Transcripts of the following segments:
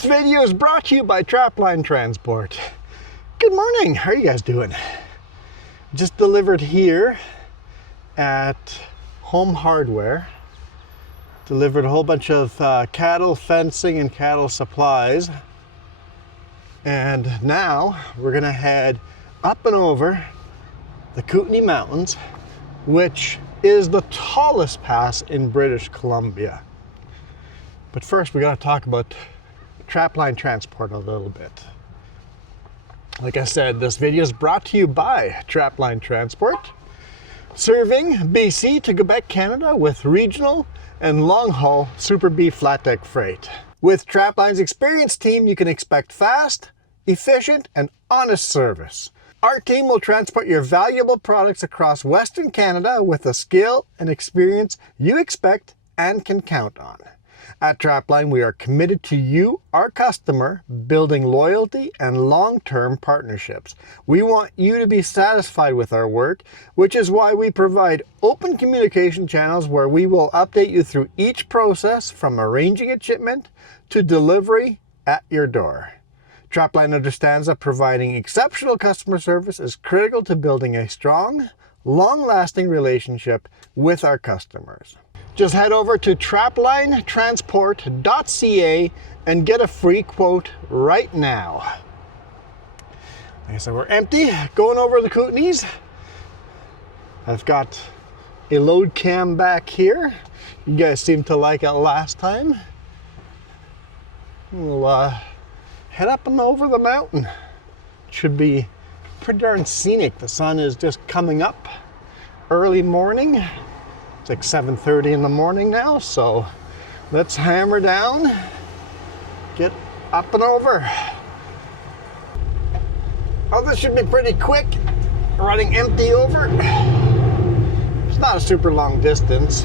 This video is brought to you by Trapline Transport. Good morning, how are you guys doing? Just delivered here at Home Hardware. Delivered a whole bunch of cattle fencing and cattle supplies. And now we're gonna head up and over the Kootenay Mountains, which is the tallest pass in British Columbia. But first we gotta talk about Trapline Transport a little bit. Like I said, this video is brought to you by Trapline Transport, serving BC to Quebec, Canada with regional and long-haul Super B flat deck freight. With Trapline's experienced team, you can expect fast, efficient, and honest service. Our team will transport your valuable products across Western Canada with the skill and experience you expect and can count on. At Trapline, we are committed to you, our customer, building loyalty and long-term partnerships. We want you to be satisfied with our work, which is why we provide open communication channels where we will update you through each process from arranging a shipment to delivery at your door. Trapline understands that providing exceptional customer service is critical to building a strong, long-lasting relationship with our customers. Just head over to traplinetransport.ca and get a free quote right now. Like I said, we're empty, going over the Kootenays. I've got a load cam back here. You guys seemed to like it last time. We'll head up and over the mountain. It should be pretty darn scenic. The sun is just coming up early morning. It's like 7:30 in the morning now, so let's hammer down, get up and over. Oh, this should be pretty quick, running empty over. It's not a super long distance.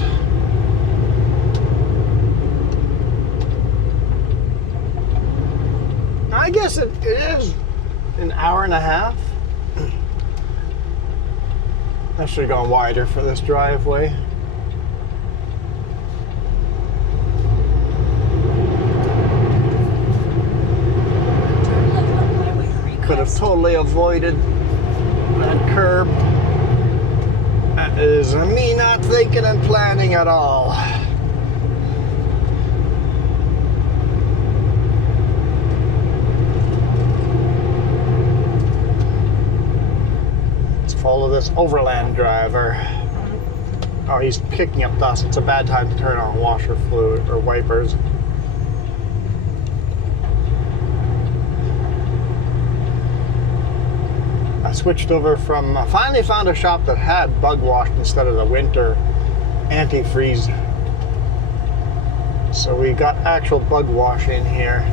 I guess it is an hour and a half. I should have gone wider for this driveway. Could have totally avoided that curb. That is me not thinking and planning at all. Let's follow this overland driver. Oh, he's kicking up dust. It's a bad time to turn on washer fluid or wipers. Switched over from, finally found a shop that had bug washed instead of the winter antifreeze. So we got actual bug wash in here.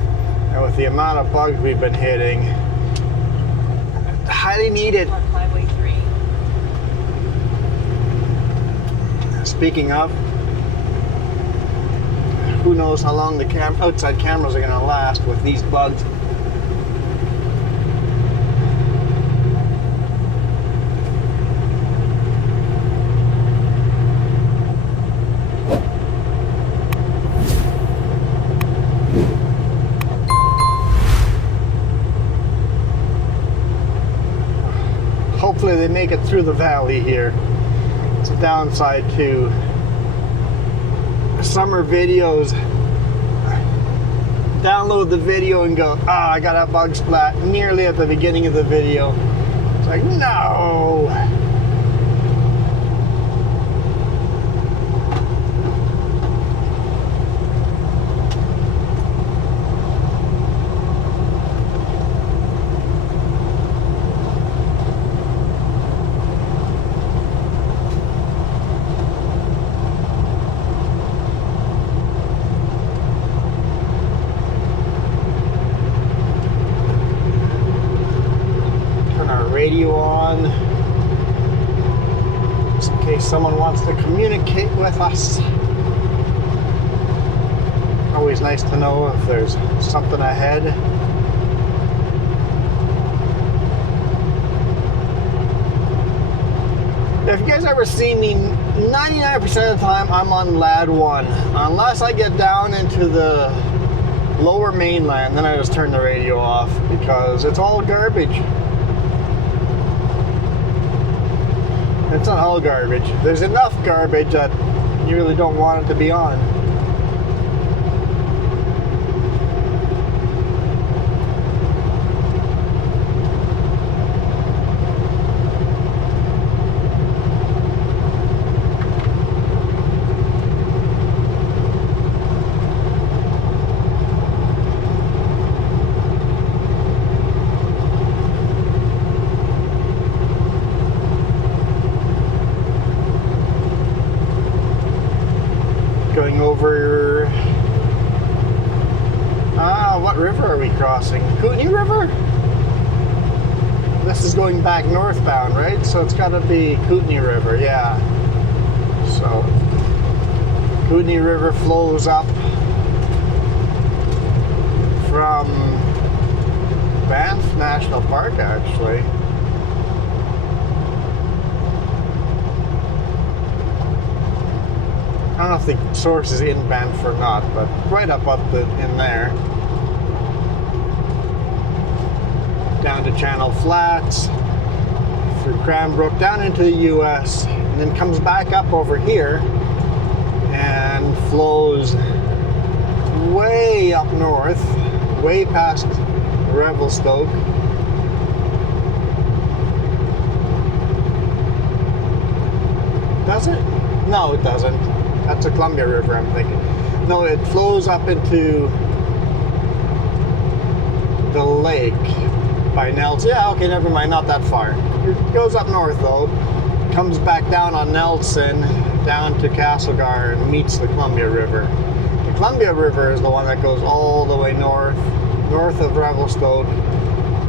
And with the amount of bugs we've been hitting, highly needed. On Highway 3. Speaking of, who knows how long the outside cameras are going to last with these bugs. Hopefully they make it through the valley here. It's a downside to summer videos. Download the video and go, I got a bug splat nearly at the beginning of the video. It's like, no! Radio on, just in case someone wants to communicate with us. Always nice to know if there's something ahead. If you guys ever see me, 99% of the time I'm on LAD 1. Unless I get down into the lower mainland, then I just turn the radio off because it's all garbage. It's not all garbage. There's enough garbage that you really don't want it to be on. Going over, what river are we crossing? Kootenai River? This is going back northbound, right? So it's got to be Kootenai River, yeah. So Kootenai River flows up from Banff National Park, actually. I don't know if the source is in Banff or not, but right up in there. Down to Channel Flats, through Cranbrook, down into the US, and then comes back up over here and flows way up north, way past Revelstoke. Does it? No, it doesn't. That's the Columbia River, I'm thinking. No, it flows up into the lake by Nelson. Yeah, okay, never mind, not that far. It goes up north, though. Comes back down on Nelson, down to Castlegar, and meets the Columbia River. The Columbia River is the one that goes all the way north of Revelstoke,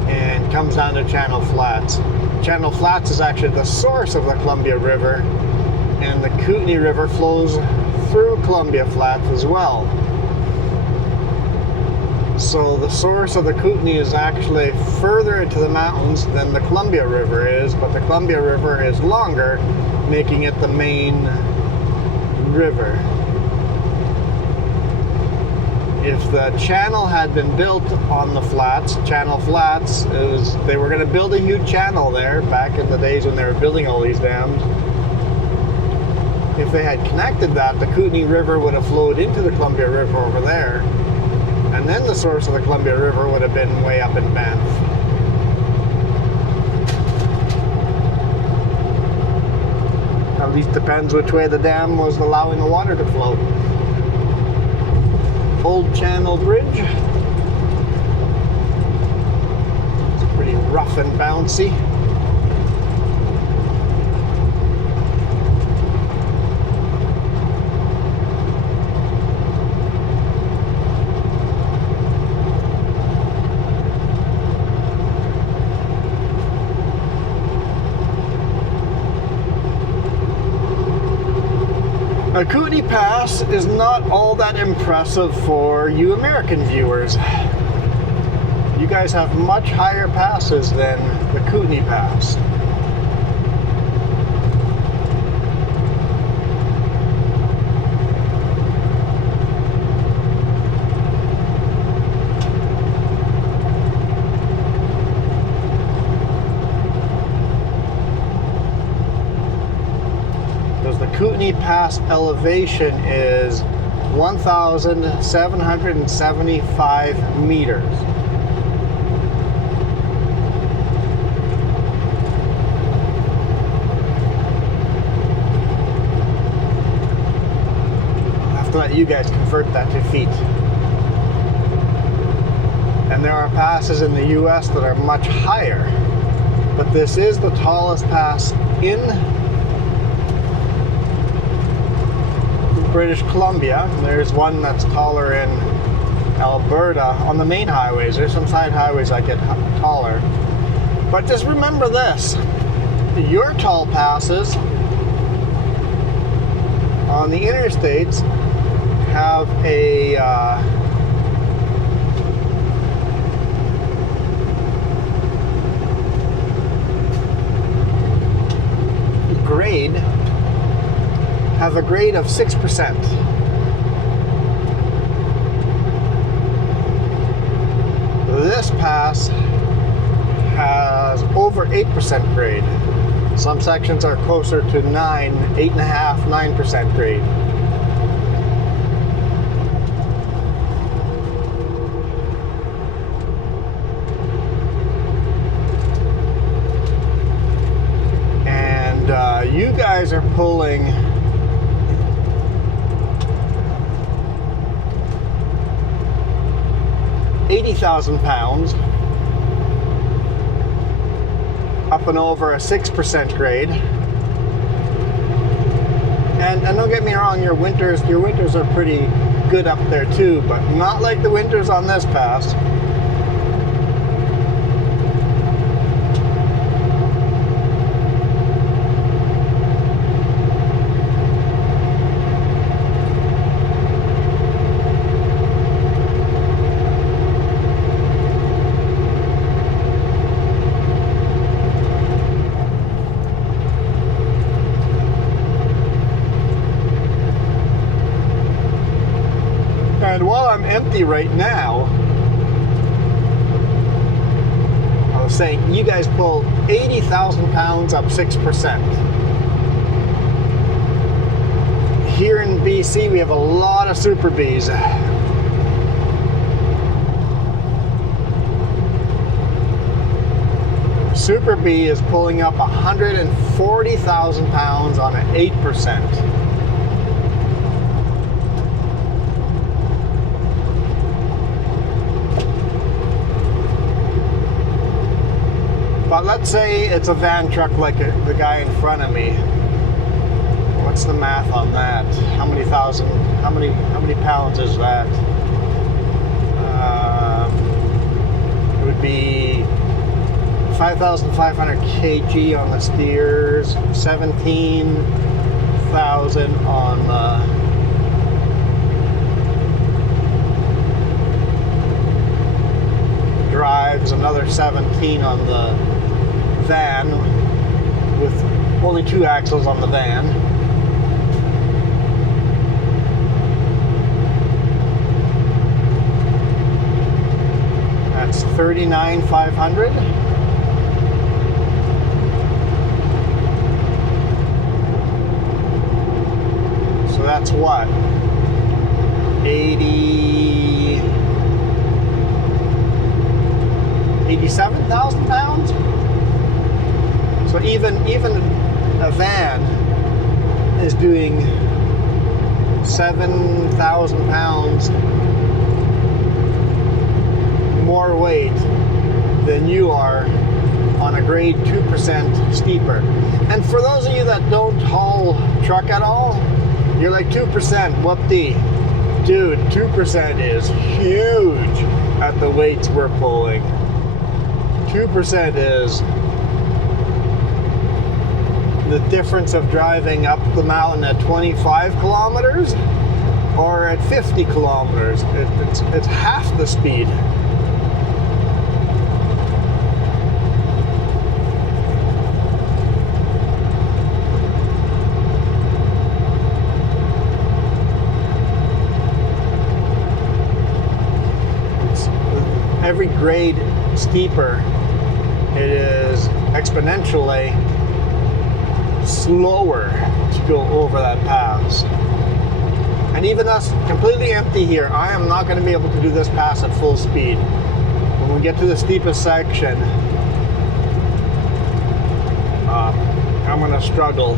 and comes down to Channel Flats. Channel Flats is actually the source of the Columbia River, and the Kootenai River flows through Columbia Flats as well. So the source of the Kootenai is actually further into the mountains than the Columbia River is, but the Columbia River is longer, making it the main river. If the channel had been built on the flats, Channel Flats, they were going to build a huge channel there back in the days when they were building all these dams. If they had connected that, the Kootenai River would have flowed into the Columbia River over there, and then the source of the Columbia River would have been way up in Banff. At least depends which way the dam was allowing the water to flow. Old Channel Bridge. It's pretty rough and bouncy. Now, Kootenai Pass is not all that impressive for you American viewers. You guys have much higher passes than the Kootenai Pass. Kootenai Pass elevation is 1,775 meters. I'll have to let you guys convert that to feet. And there are passes in the US that are much higher, but this is the tallest pass in British Columbia. There's one that's taller in Alberta on the main highways. There's some side highways that get taller. But just remember this, your tall passes on the interstates have a grade of 6%. pass has over 8% grade. Some sections are closer to 8.5, 9% grade. And you guys are pulling 80,000 pounds up and over a 6% grade. And don't get me wrong, your winters are pretty good up there too, but not like the winters on this pass. And while I'm empty right now, I was saying, you guys pull 80,000 pounds up 6%. Here in BC, we have a lot of Super Bs. Super B is pulling up 140,000 pounds on an 8%. But let's say it's a van truck like the guy in front of me. What's the math on that? How many pounds is that? It would be 5,500 kg on the steers, 17,000 on the drives, another 17 on the van, with only 2 axles on the van. That's 39,500. So that's what? 87,000 pounds? So even a van is doing 7,000 pounds more weight than you are on a grade 2% steeper. And for those of you that don't haul truck at all, you're like 2%, whoop-dee. Dude, 2% is huge at the weights we're pulling. 2% is the difference of driving up the mountain at 25 kilometers or at 50 kilometers. It's half the speed. Every grade steeper, it is exponentially slower to go over that pass. And even us completely empty here, I am not going to be able to do this pass at full speed. When we get to the steepest section, I'm going to struggle.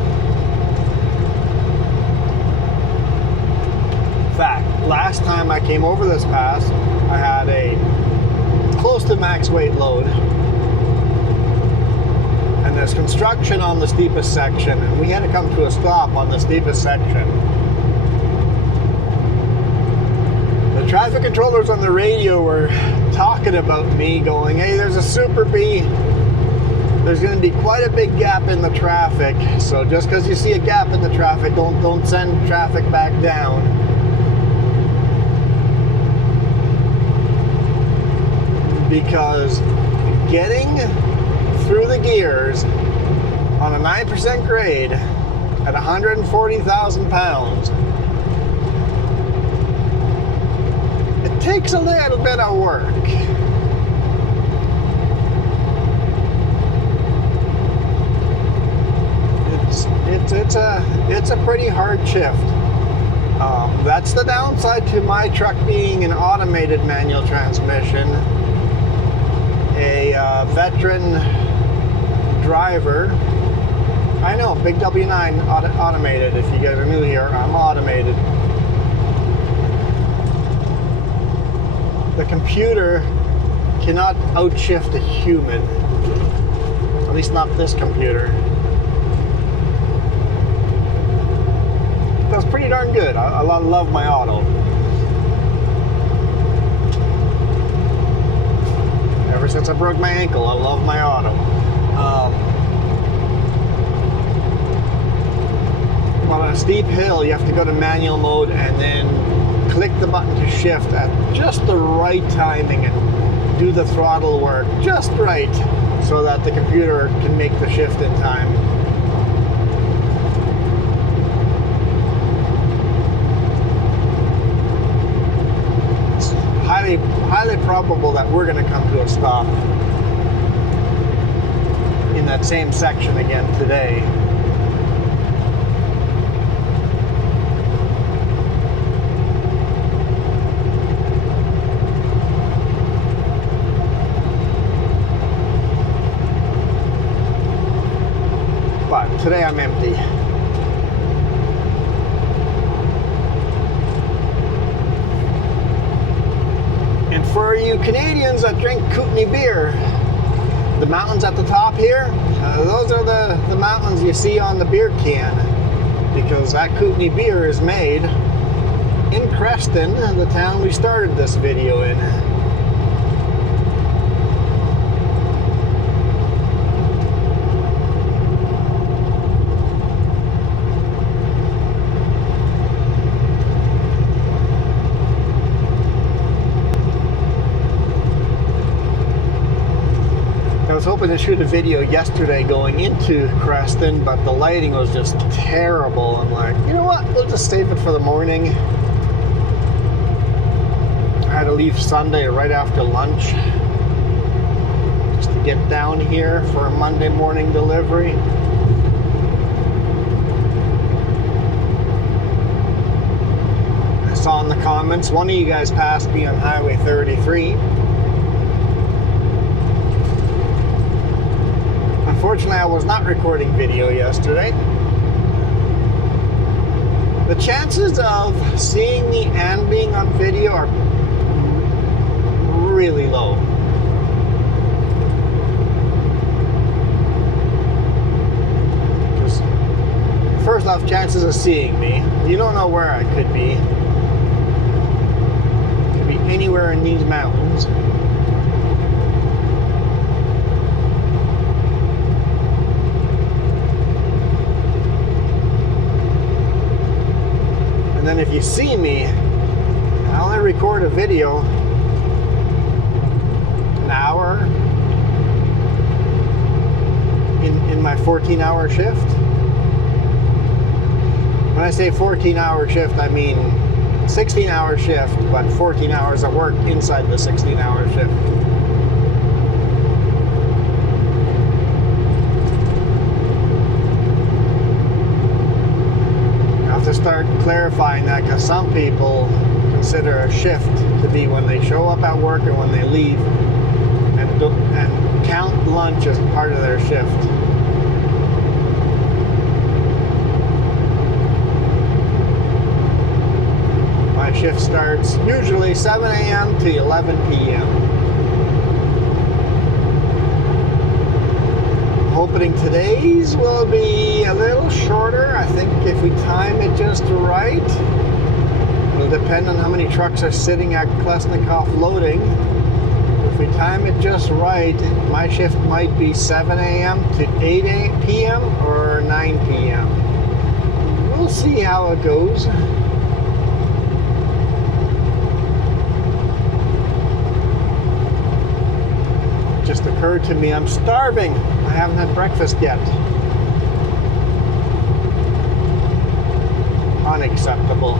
In fact, last time I came over this pass, I had a close to max weight load. And there's construction on the steepest section, and we had to come to a stop on the steepest section. The traffic controllers on the radio were talking about me, going, hey, there's a Super B. There's going to be quite a big gap in the traffic, so just because you see a gap in the traffic, don't send traffic back down. Because getting through the gears on a 9% grade at 140,000 pounds, it takes a little bit of work. It's a pretty hard shift. That's the downside to my truck being an automated manual transmission. A veteran driver. I know, big W9 automated. If you guys are new here, I'm automated. The computer cannot outshift a human. At least not this computer. That's pretty darn good. I love my auto. Ever since I broke my ankle, I love my auto. On a steep hill, you have to go to manual mode and then click the button to shift at just the right timing and do the throttle work just right so that the computer can make the shift in time. It's highly probable that we're going to come to a stop in that same section again today. Today I'm empty. And for you Canadians that drink Kootenai beer, the mountains at the top here, those are the mountains you see on the beer can, because that Kootenai beer is made in Creston, the town we started this video in. I was hoping to shoot a video yesterday going into Creston, but the lighting was just terrible. I'm like, you know what? We'll just save it for the morning. I had to leave Sunday right after lunch just to get down here for a Monday morning delivery. I saw in the comments, one of you guys passed me on Highway 33. Unfortunately, I was not recording video yesterday. The chances of seeing me and being on video are really low. First off, chances of seeing me, you don't know where I could be. Could be anywhere in these mountains. And then if you see me, I only record a video an hour in my 14-hour shift. When I say 14-hour shift, I mean 16-hour shift, but 14 hours of work inside the 16-hour shift. To start clarifying that, because some people consider a shift to be when they show up at work and when they leave, and count lunch as part of their shift. My shift starts usually 7 a.m. to 11 p.m. Hoping today's will be a little shorter. I think if we time it just right, it'll depend on how many trucks are sitting at Klesnikoff loading. If we time it just right, my shift might be 7 a.m. to 8 p.m. or 9 p.m. We'll see how it goes. Just occurred to me, I'm starving. I haven't had breakfast yet. Unacceptable.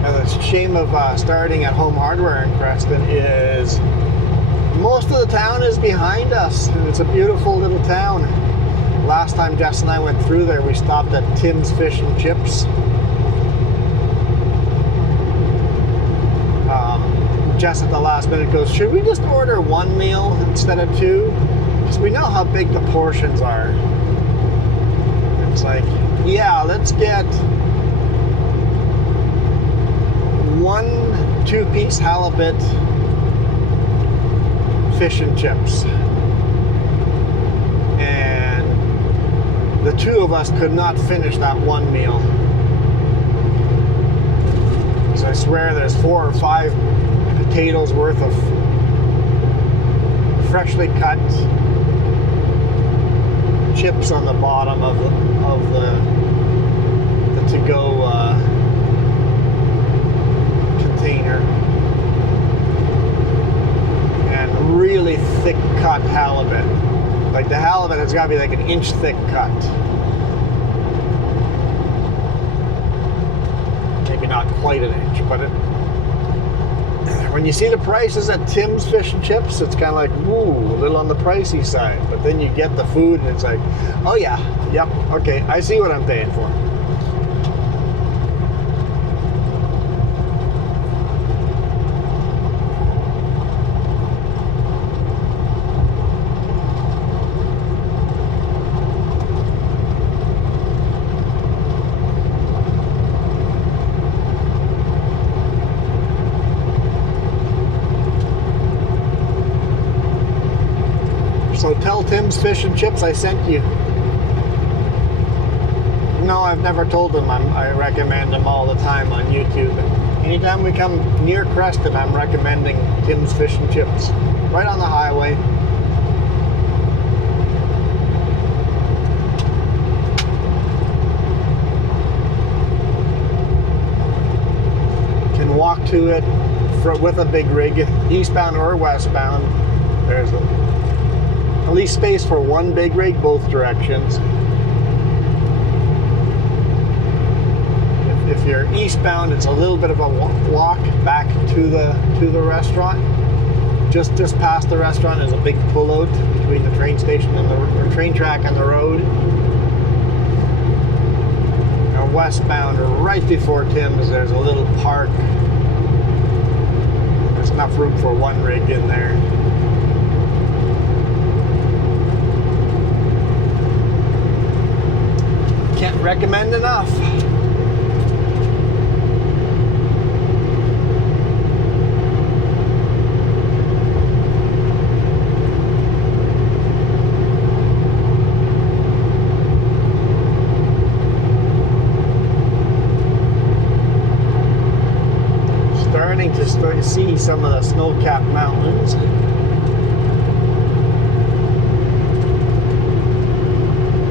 Now the shame of starting at Home Hardware in Creston is most of the town is behind us, and it's a beautiful little town. Last time Jess and I went through there, we stopped at Tim's Fish and Chips. Jess at the last minute goes, should we just order one meal instead of two? Because we know how big the portions are. It's like, yeah, let's get one 2-piece halibut fish and chips. And the two of us could not finish that one meal. So I swear there's 4 or 5 potatoes worth of freshly cut chips on the bottom of the to-go container, and really thick cut halibut. Like the halibut has got to be like an inch thick cut. Maybe not quite an inch, but when you see the prices at Tim's Fish and Chips, it's kind of like, ooh, a little on the pricey side. But then you get the food and it's like, oh yeah, yep, okay, I see what I'm paying for. So tell Tim's Fish and Chips I sent you. No, I've never told them. I recommend them all the time on YouTube. Anytime we come near Creston, I'm recommending Tim's Fish and Chips. Right on the highway. Can walk to it with a big rig, eastbound or westbound. There's at least space for one big rig both directions. If you're eastbound, it's a little bit of a walk back to the restaurant. Just past the restaurant is a big pullout between the train station and the train track and the road. Now westbound, right before Tim's, there's a little park. There's enough room for one rig in there. Can't recommend enough. Starting to see some of the snow-capped mountains.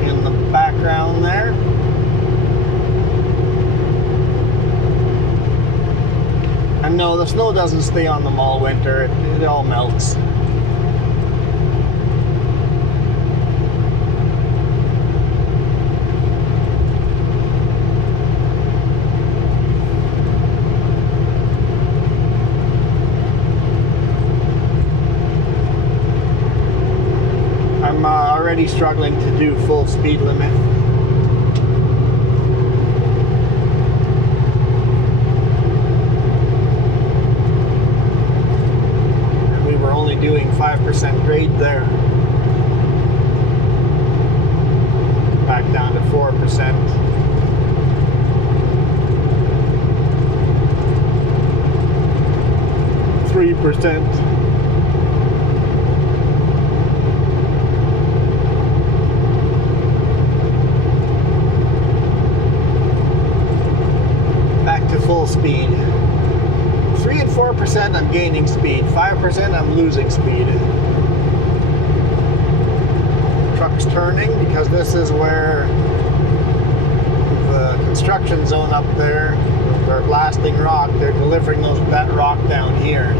In the background there. And no, the snow doesn't stay on them all winter. It all melts. I'm already struggling to do full speed limit. Doing 5% grade there. Back down to 4%. %. Back to full speed. 3 and 4% I'm gaining speed, 5% I'm losing speed. Truck's turning because this is where the construction zone up there, they're blasting rock, they're delivering that rock down here.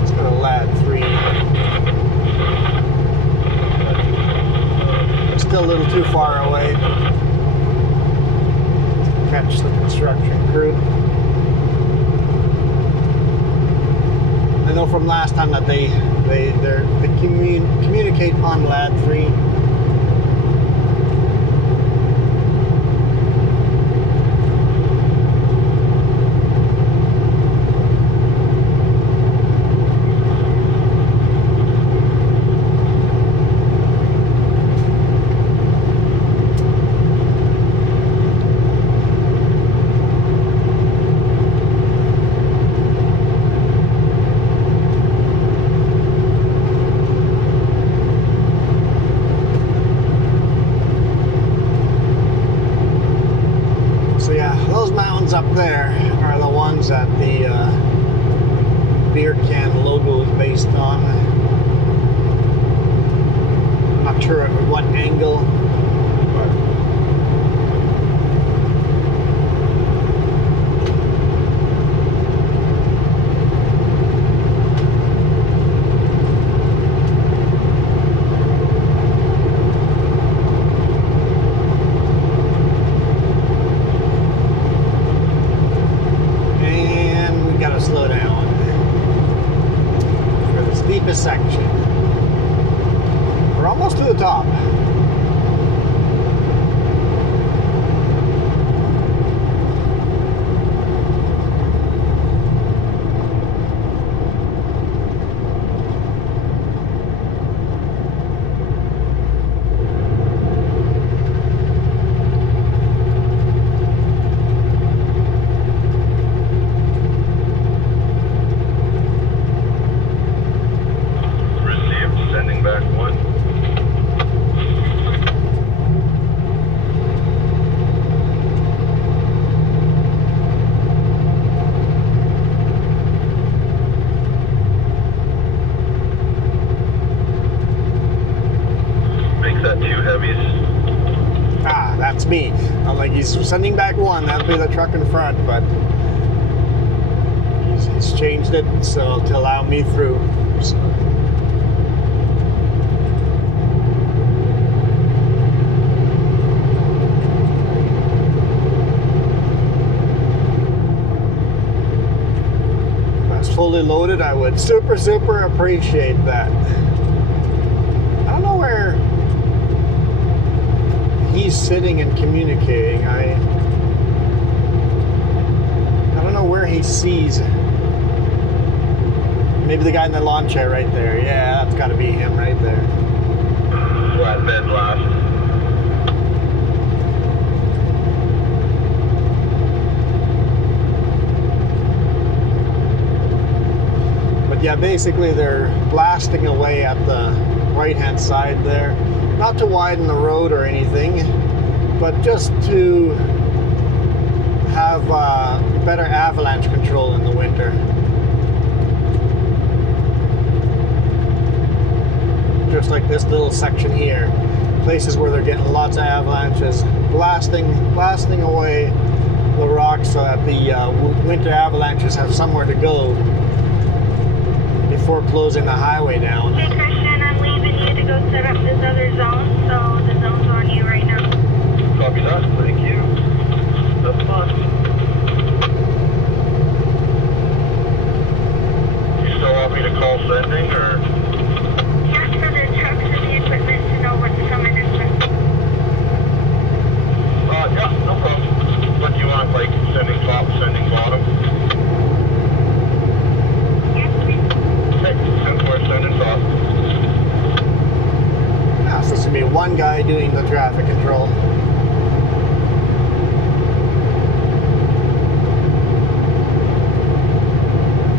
Let's go to lab 3. Still a little too far away to catch the construction. from last time that they communicate on LAD 3. Up there are the ones that the beer can logo is based on. I'm not sure at what angle, but section. We're almost to the top. That's me. I'm like, he's sending back one. That'd be the truck in front, but he's changed it so to allow me through. So. If I was fully loaded, I would super appreciate that. I don't know where he's sitting and communicating. I don't know where he sees. Maybe the guy in the lawn chair right there. Yeah, that's got to be him right there. Flatbed last. But yeah, basically they're blasting away at the right-hand side there. Not to widen the road or anything, but just to have better avalanche control in the winter. Just like this little section here. Places where they're getting lots of avalanches, blasting away the rocks so that the winter avalanches have somewhere to go before closing the highway down. Hey Christian, I'm leaving you to go set up this other zone, so the zone's on you right now. Copy that, thank you. That's fine. You still want me to call sending, or? Just for the trucks and the equipment to know what's coming and stuff. Yeah, no problem. What do you want, like sending top, sending bottom? Yes, please. Okay, send for sending top. Yeah, so this would be one guy doing the traffic control.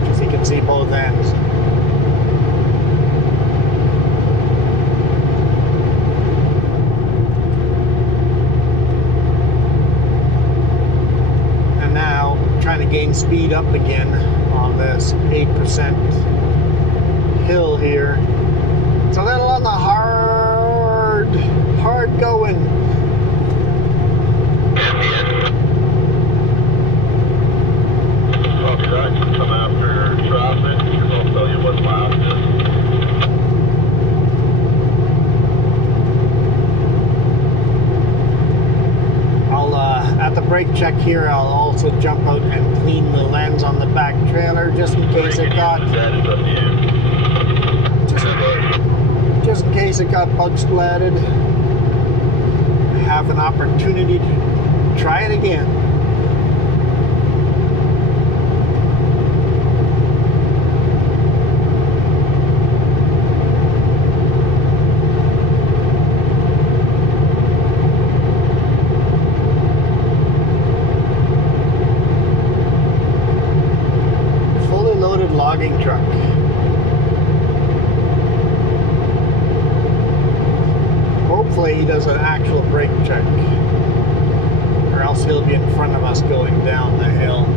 Because he can see both ends. And now, trying to gain speed up again on this 8% hill here. It's a little on the hard going. Copy that. Come after traffic, because I'll tell you what's last is. I'll at the brake check here, I'll also jump out and clean the lens on the back trailer just in case it got just in case it got bug splatted. Have an opportunity to try it again. Fully loaded logging truck. Hopefully he does an actual brake check, or else he'll be in front of us going down the hill.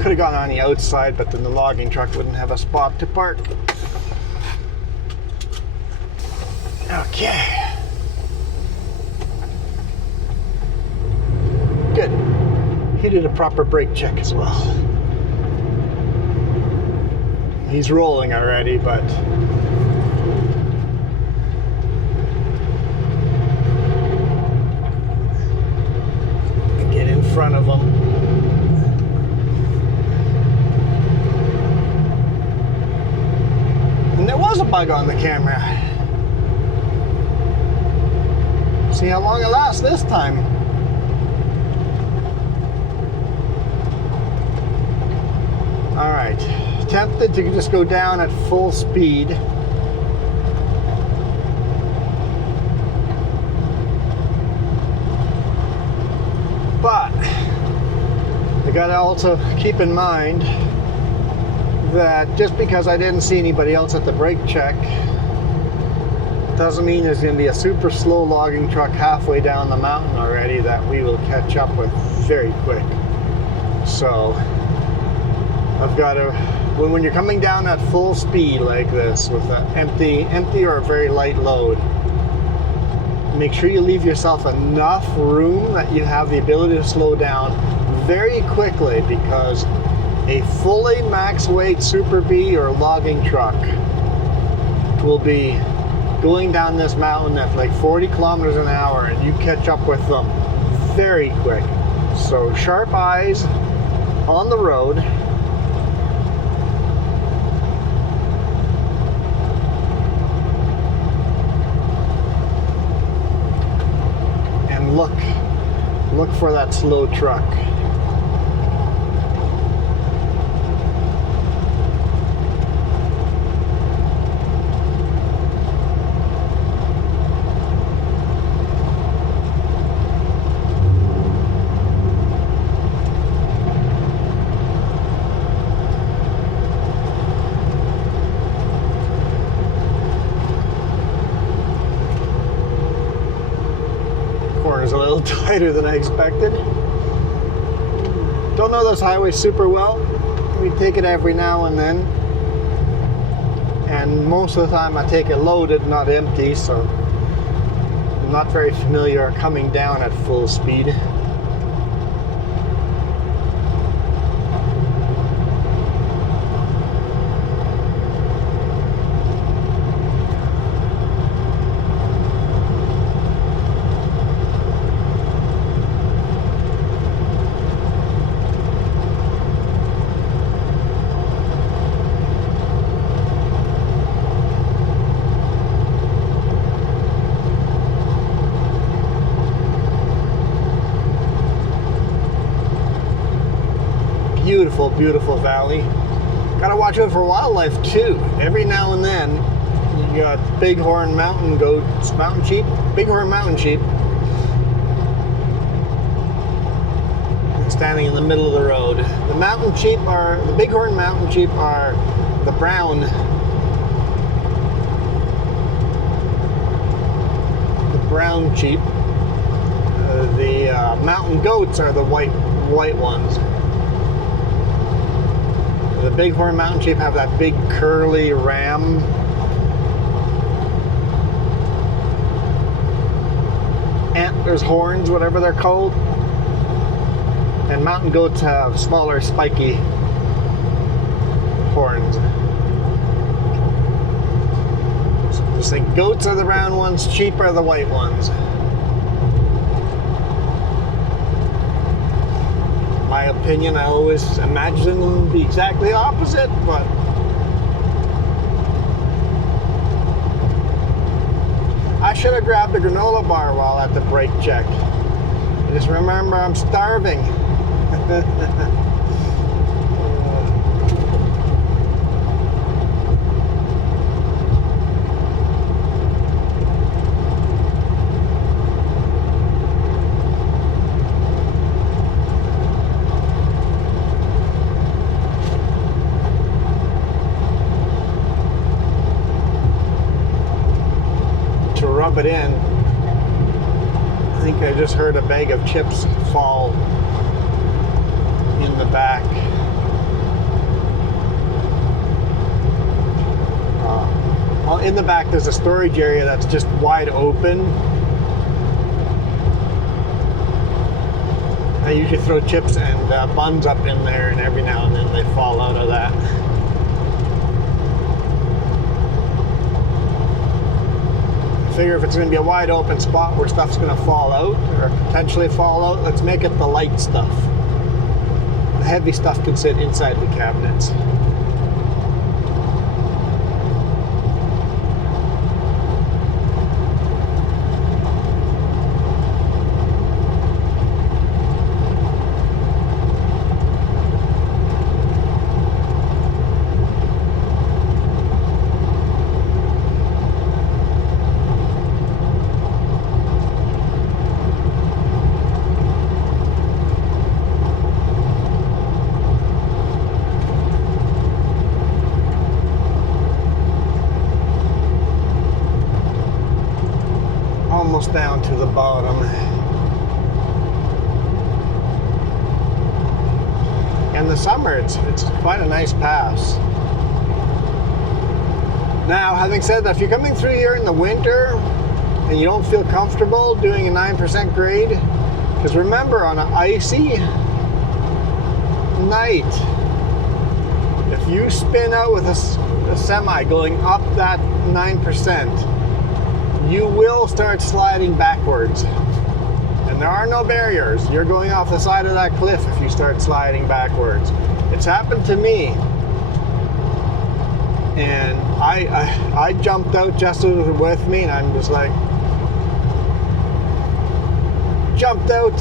Could have gone on the outside, but then the logging truck wouldn't have a spot to park. Okay. Good. He did a proper brake check as well. He's rolling already, but get in front of him. And there was a bug on the camera. See how long it lasts this time. All right, tempted to just go down at full speed. But you gotta also keep in mind that just because I didn't see anybody else at the brake check doesn't mean there's going to be a super slow logging truck halfway down the mountain already that we will catch up with very quick. So I've got to, when you're coming down at full speed like this with an empty or a very light load, make sure you leave yourself enough room that you have the ability to slow down very quickly, because a fully max weight Super B or logging truck will be going down this mountain at like 40 kilometers an hour, and you catch up with them very quick. So sharp eyes on the road. And look for that slow truck. Corner's a little tighter than I expected. Don't know this highway super well. We take it every now and then, and most of the time I take it loaded, not empty, so I'm not very familiar coming down at full speed. Beautiful, beautiful valley. Gotta watch out for wildlife too. Every now and then, you got bighorn mountain goats, mountain sheep, bighorn mountain sheep, standing in the middle of the road. The bighorn mountain sheep are the brown sheep. The mountain goats are the white ones. The bighorn mountain sheep have that big curly ram. Antlers, horns, whatever they're called. And mountain goats have smaller, spiky horns. So just think goats are the brown ones, sheep are the white ones. My opinion, I always imagine them to be exactly opposite, but I should have grabbed a granola bar while at the brake check. I just remember I'm starving. To rub it in, I think I just heard a bag of chips fall in the back. Well, in the back there's a storage area that's just wide open. I usually throw chips and buns up in there, and every now and then they fall out of that. I figure if it's going to be a wide open spot where stuff's going to fall out or potentially fall out, let's make it the light stuff. The heavy stuff can sit inside the cabinets. Almost down to the bottom. In the summer, it's quite a nice pass. Now, having said that, if you're coming through here in the winter and you don't feel comfortable doing a 9% grade, because remember, on an icy night, if you spin out with a semi going up that 9%, you will start sliding backwards. And there are no barriers. You're going off the side of that cliff if you start sliding backwards. It's happened to me. And I jumped out just as it was with me, and I'm just like, jumped out,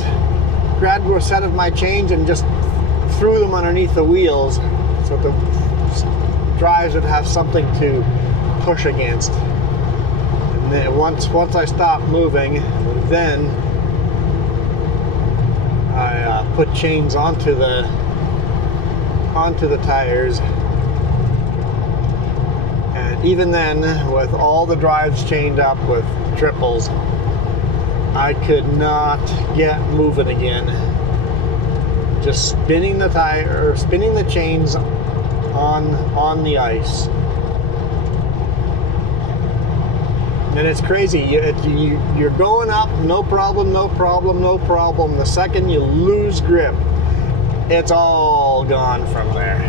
grabbed a set of my chains and just threw them underneath the wheels so the drives would have something to push against. And then once I stopped moving, then I put chains onto the tires. And even then, with all the drives chained up with triples, I could not get moving again. Just spinning the tire, or spinning the chains on the ice. And it's crazy. You're going up, no problem, no problem, no problem. The second you lose grip, it's all gone from there.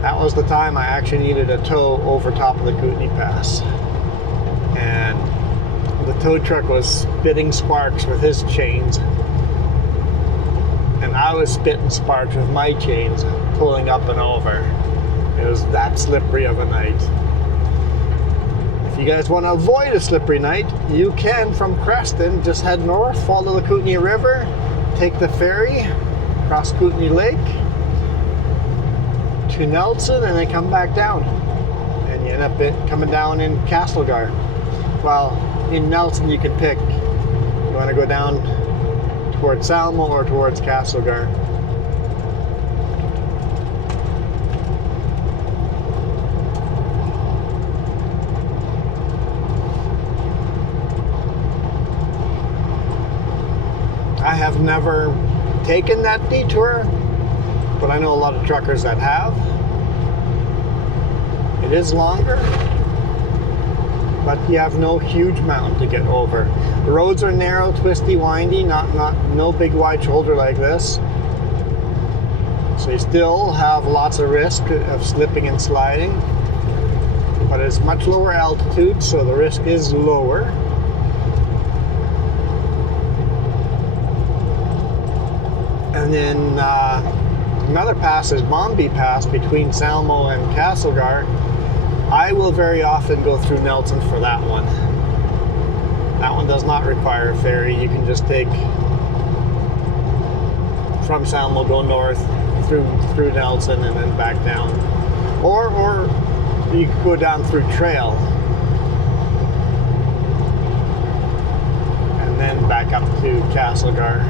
That was the time I actually needed a tow over top of the Kootenai Pass. And the tow truck was spitting sparks with his chains. And I was spitting sparks with my chains, pulling up and over. It was that slippery of a night. If you guys want to avoid a slippery night, you can, from Creston, just head north, follow the Kootenai River, take the ferry, cross Kootenai Lake to Nelson, and then come back down. And you end up coming down in Castlegar. Well, in Nelson you can pick. You want to go down towards Salmo or towards Castlegar. I've never taken that detour, but I know a lot of truckers that have. It is longer, but you have no huge mountain to get over. The roads are narrow, twisty, windy, no big wide shoulder like this. So you still have lots of risk of slipping and sliding, but it's much lower altitude, so the risk is lower. And then another pass is Bombay Pass between Salmo and Castlegar. I will very often go through Nelson for that one. That one does not require a ferry. You can just take from Salmo, go north through Nelson and then back down. Or you could go down through trail and then back up to Castlegar.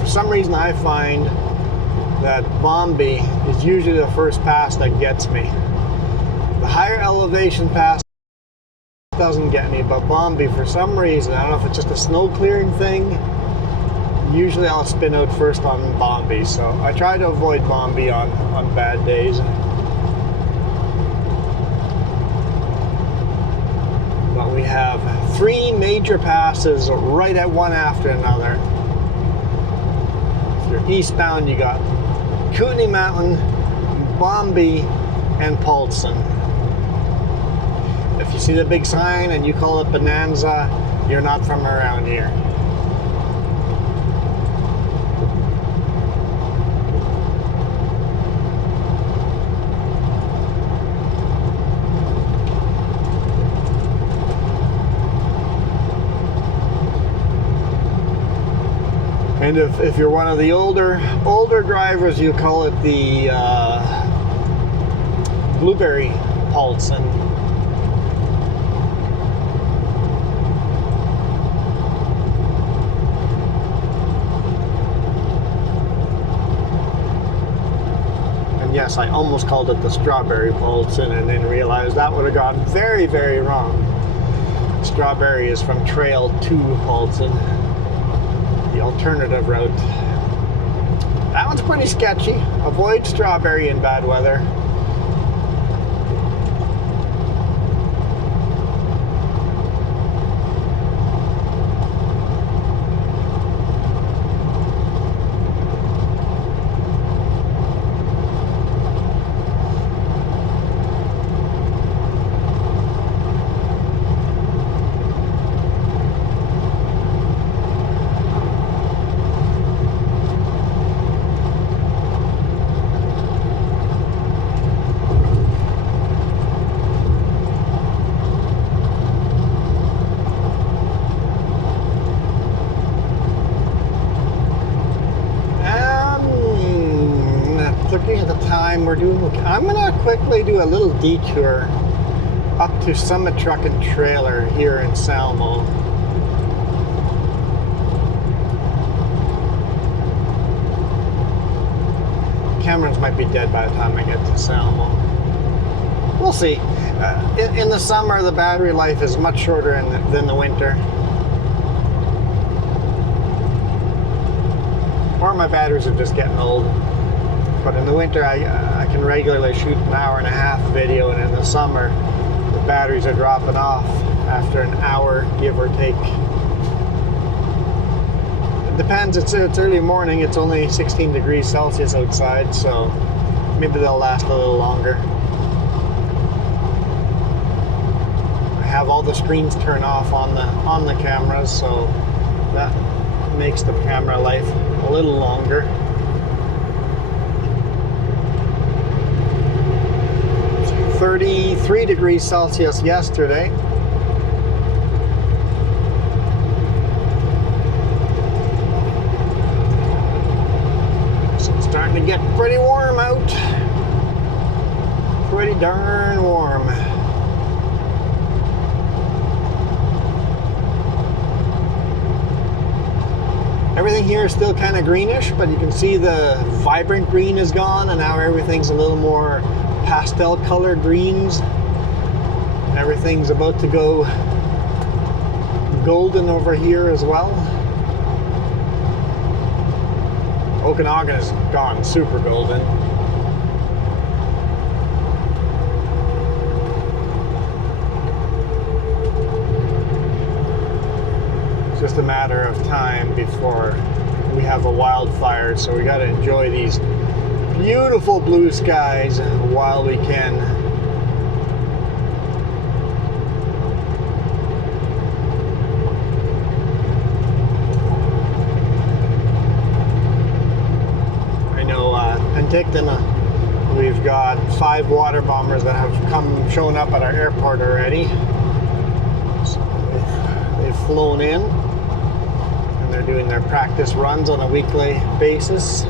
For some reason I find that Bombay is usually the first pass that gets me. The higher elevation pass doesn't get me, but Bombay, for some reason, I don't know if it's just a snow clearing thing, usually I'll spin out first on Bombay, so I try to avoid Bombay on bad days. But we have 3 major passes right at one after another. If you're eastbound, you got Kootenay Mountain, Bombay, and Paulson. If you see the big sign and you call it Bonanza, you're not from around here. And if you're one of the older drivers, you call it the Blueberry Paulson. And yes, I almost called it the Strawberry Paulson and then realized that would have gone very, very wrong. Strawberry is from Trail to Paulson, the alternative route. That one's pretty sketchy. Avoid Strawberry in bad weather. Looking at the time, I'm gonna quickly do a little detour up to Summit Truck and Trailer here in Salmo. Cameras might be dead by the time I get to Salmo. We'll see. In the summer, the battery life is much shorter than the winter. Or my batteries are just getting old. But in the winter, I can regularly shoot an hour-and-a-half video, and in the summer, the batteries are dropping off after an hour, give or take. It depends. It's early morning. It's only 16 degrees Celsius outside, so maybe they'll last a little longer. I have all the screens turned off on the cameras, so that makes the camera life a little longer. 33 degrees Celsius yesterday. So it's starting to get pretty warm out. Pretty darn warm. Everything here is still kind of greenish, but you can see the vibrant green is gone, and now everything's a little more pastel color greens. Everything's about to go golden over here as well. Okanagan has gone super golden. It's just a matter of time before we have a wildfire, so we got to enjoy these beautiful blue skies while we can. I know Penticton, we've got 5 water bombers that have shown up at our airport already. So they've flown in and they're doing their practice runs on a weekly basis.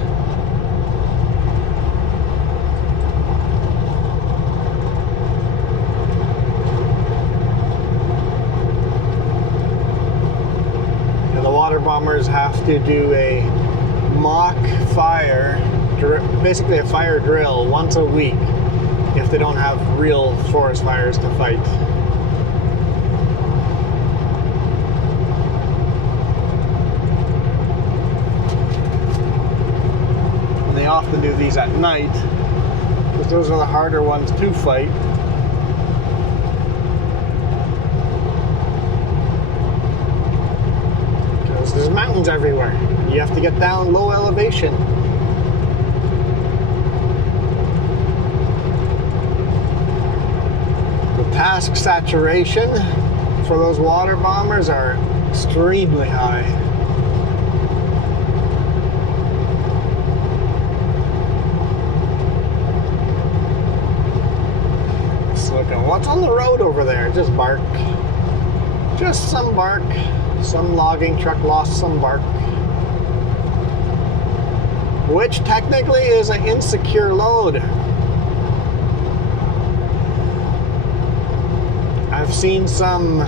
Bombers have to do a mock fire, basically a fire drill once a week if they don't have real forest fires to fight. And they often do these at night because those are the harder ones to fight. There's mountains everywhere. You have to get down low elevation. The task saturation for those water bombers are extremely high. Just looking, what's on the road over there? Just bark. Just some bark. Some logging truck lost some bark, which technically is an insecure load. I've seen some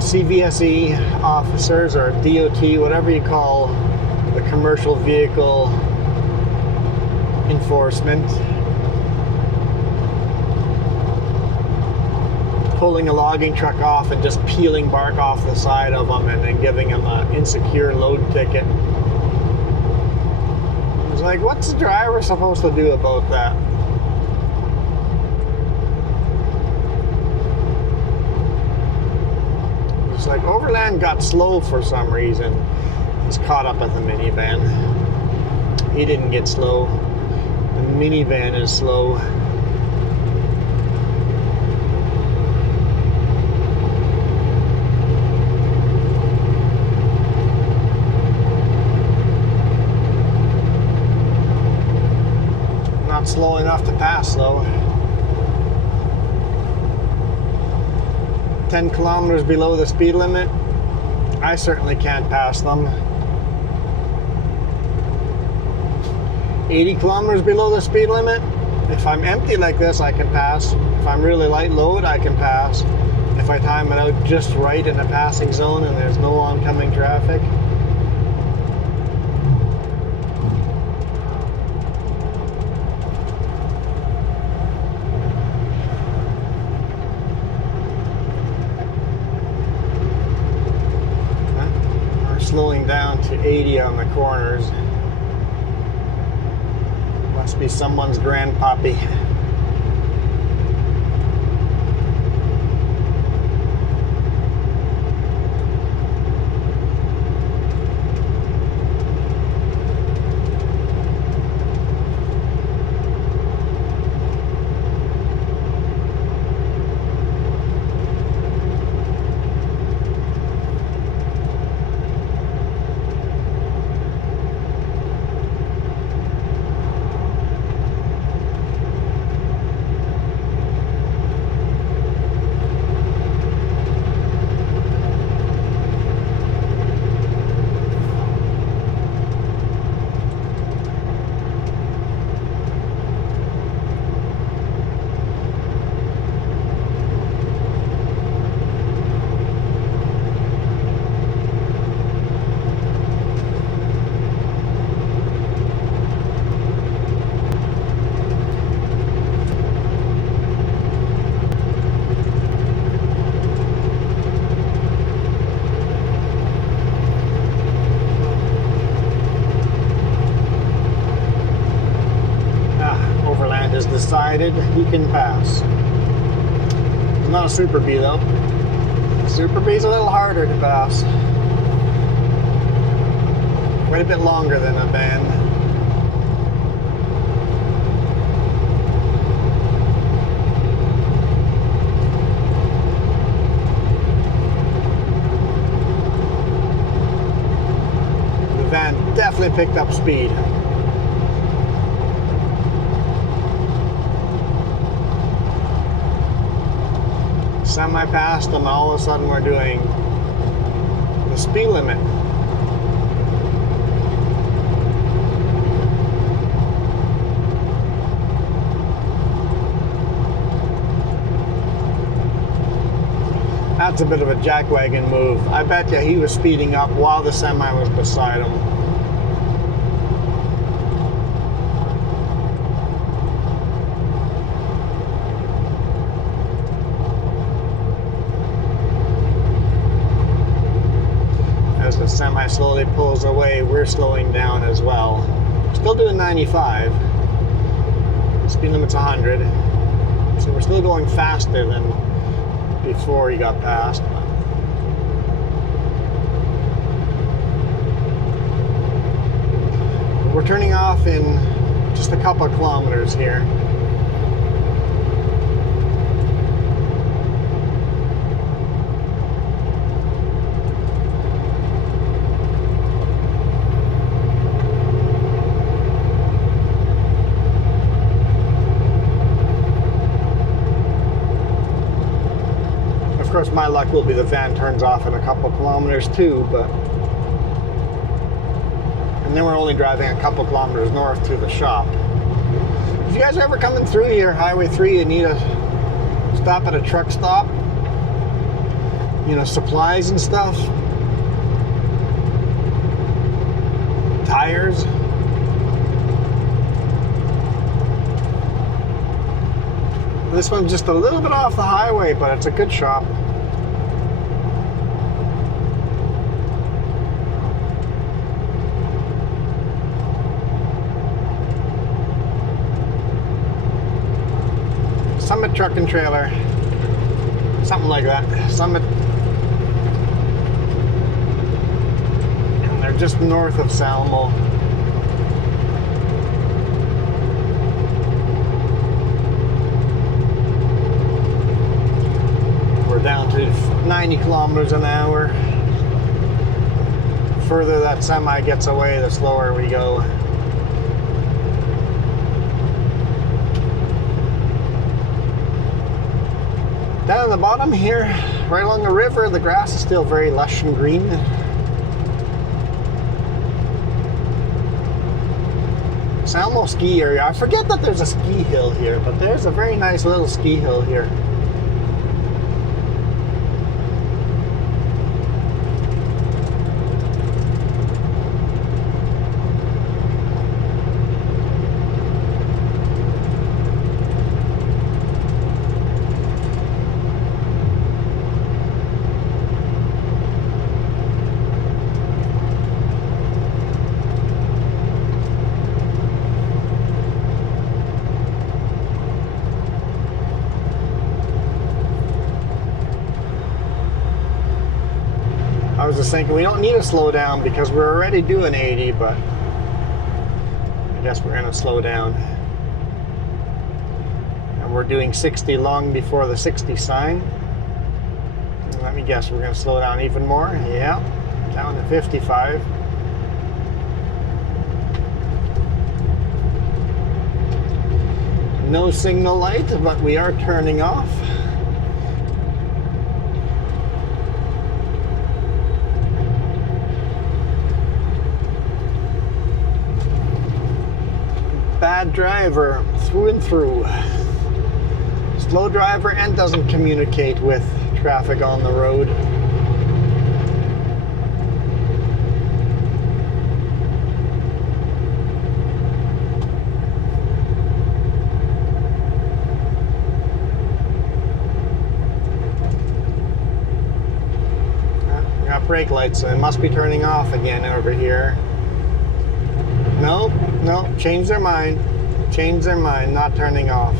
CVSE officers or DOT, whatever you call the commercial vehicle enforcement, pulling a logging truck off and just peeling bark off the side of them and then giving them an insecure load ticket. It's like, what's the driver supposed to do about that? It's like Overland got slow for some reason. He's caught up with the minivan. He didn't get slow. The minivan is slow. Slow enough to pass though. 10 kilometers below the speed limit, I certainly can't pass them. 80 kilometers below the speed limit, if I'm empty like this, I can pass. If I'm really light load, I can pass. If I time it out just right in the passing zone and there's no oncoming traffic. Slowing down to 80 on the corners. Must be someone's grandpappy. decided he can pass. It's not a Super B though. Super B's a little harder to pass. Quite a bit longer than a van. The van definitely picked up speed. Semi passed them, all of a sudden we're doing the speed limit. That's a bit of a jackwagon move. I bet you he was speeding up while the semi was beside him. As the semi slowly pulls away, we're slowing down as well. Still doing 95. Speed limit's 100. So we're still going faster than before he got past. We're turning off in just a couple of kilometers here. Of course, my luck will be the van turns off in a couple kilometers too, but and then we're only driving a couple kilometers north to the shop. If you guys are ever coming through here, Highway 3, and need a stop at a truck stop, you know, supplies and stuff, tires. This one's just a little bit off the highway, but it's a good shop. Summit Truck and Trailer. Something like that. Summit. And they're just north of Salmo. Down to 90 kilometers an hour. The further that semi gets away, the slower we go. Down at the bottom here, right along the river, the grass is still very lush and green. Salmo ski area. I forget that there's a ski hill here, but there's a very nice little ski hill here. I was just thinking we don't need to slow down because we're already doing 80, but I guess we're going to slow down. And we're doing 60 long before the 60 sign. And let me guess, we're going to slow down even more. Yeah, down to 55. No signal light, but we are turning off. Bad driver through and through. Slow driver and doesn't communicate with traffic on the road. Got brake lights, so it must be turning off again over here. Nope, nope, changed their mind. They've changed their mind, not turning off.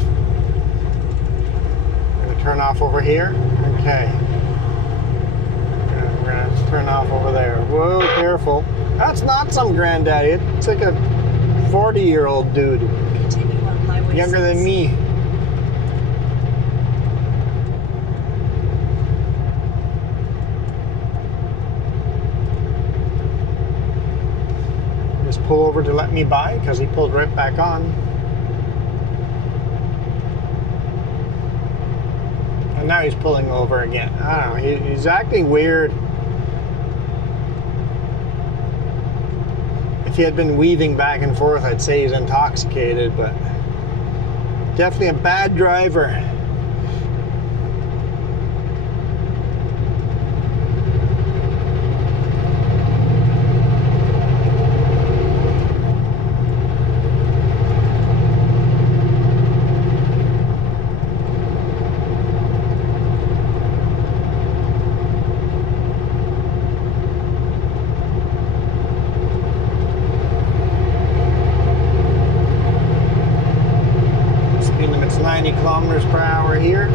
I'm gonna turn off over here. Okay. We're gonna turn off over there. Whoa, careful. That's not some granddaddy. It's like a 40-year-old dude. Continue on Highway Younger than 6. me. Just pull over to let me by because he pulled right back on. And now he's pulling over again. I don't know. He's acting weird. If he had been weaving back and forth, I'd say he's intoxicated, but definitely a bad driver. Speed limit's 90 kilometers per hour here.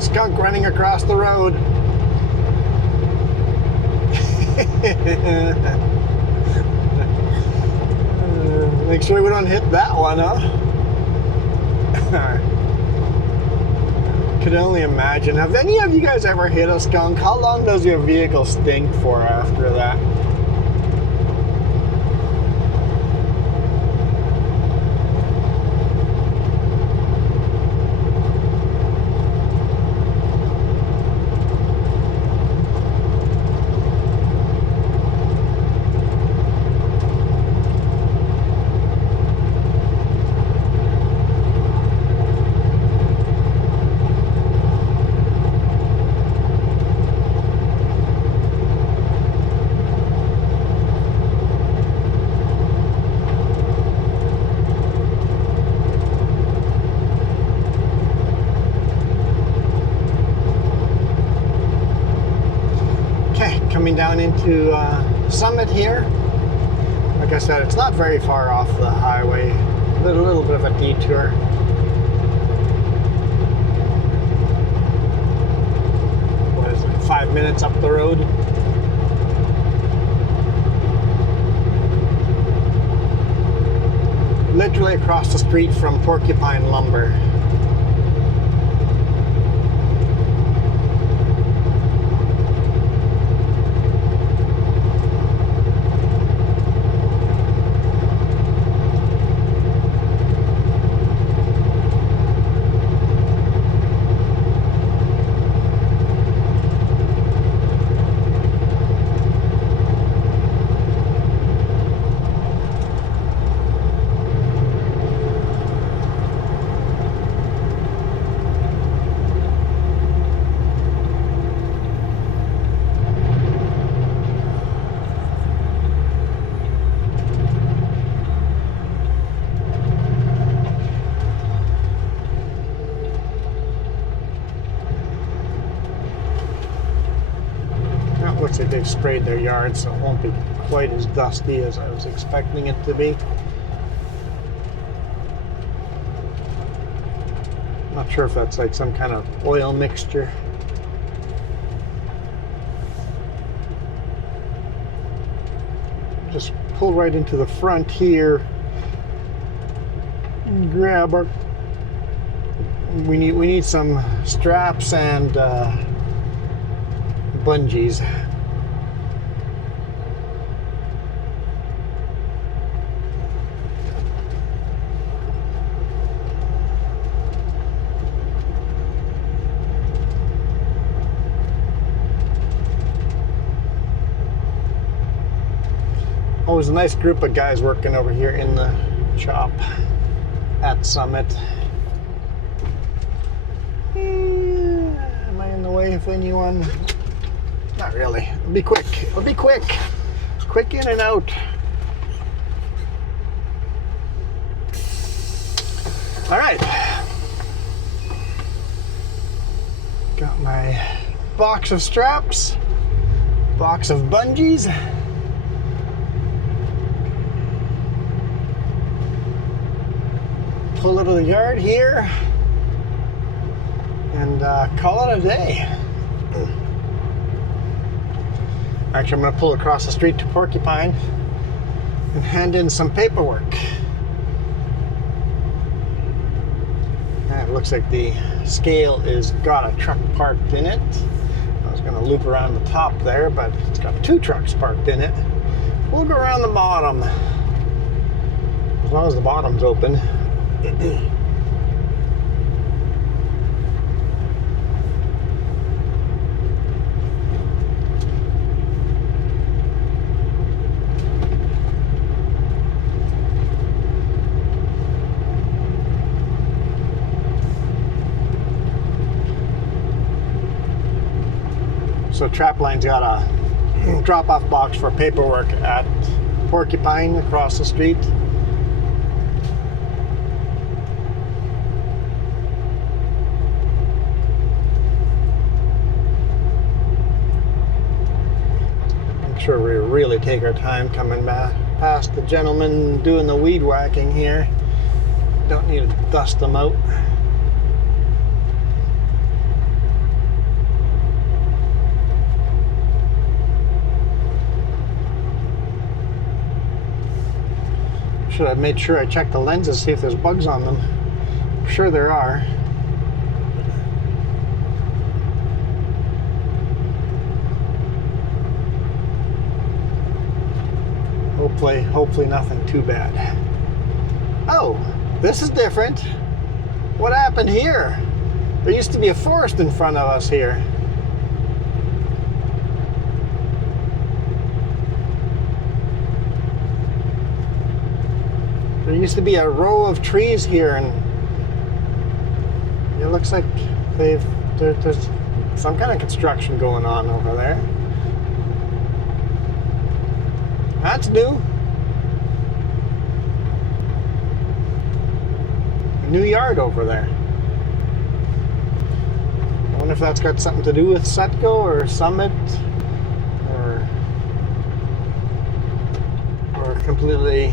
Skunk running across the road. Make sure we don't hit that one, huh? Could only imagine. Have any of you guys ever hit a skunk? How long does your vehicle stink for after that? Coming down into Summit here. Like I said, it's not very far off the highway. A little bit of a detour. What is it, 5 minutes up the road? Literally across the street from Porcupine Lumber. Looks like they've sprayed their yard, so it won't be quite as dusty as I was expecting it to be. Not sure if that's like some kind of oil mixture. Just pull right into the front here and grab our. We need some straps and bungees. was a nice group of guys working over here in the shop at Summit. Am I in the way of anyone? Not really. It'll be quick. It'll be quick. Quick in and out. All right. Got my box of straps, box of bungees. Pull it out of the yard here and call it a day. Actually, I'm going to pull across the street to Porcupine and hand in some paperwork. It looks like the scale is got a truck parked in it. I was going to loop around the top there, but it's got 2 trucks parked in it. We'll go around the bottom. As long as the bottom's open. So Trapline's got a drop-off box for paperwork at Porcupine across the street. Make sure we really take our time coming back past the gentleman doing the weed whacking here. Don't need to dust them out. Should have made sure I checked the lenses, see if there's bugs on them. I'm sure there are. Hopefully nothing too bad. Oh, this is different. What happened here? There used to be a forest in front of us here. There used to be a row of trees here, and it looks like there's some kind of construction going on over there. That's new. A new yard over there. I wonder if that's got something to do with Setco or Summit, or completely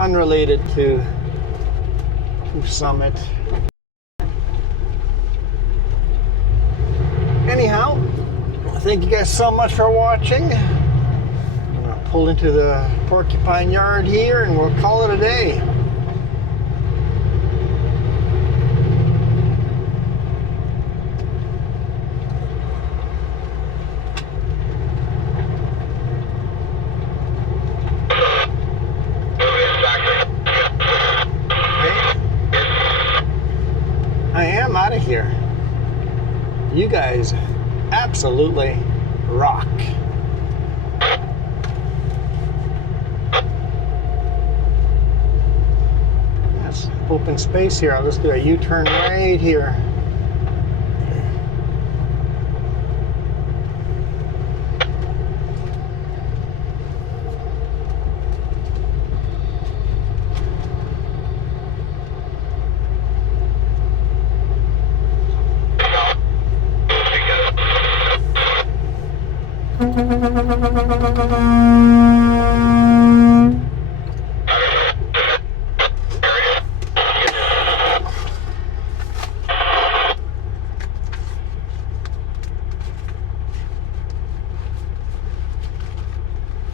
unrelated to Summit. Anyhow, thank you guys so much for watching. I'm gonna pull into the Porcupine yard here and we'll call it a day. Out of here. You guys absolutely rock. That's open space here. I'll just do a U-turn right here.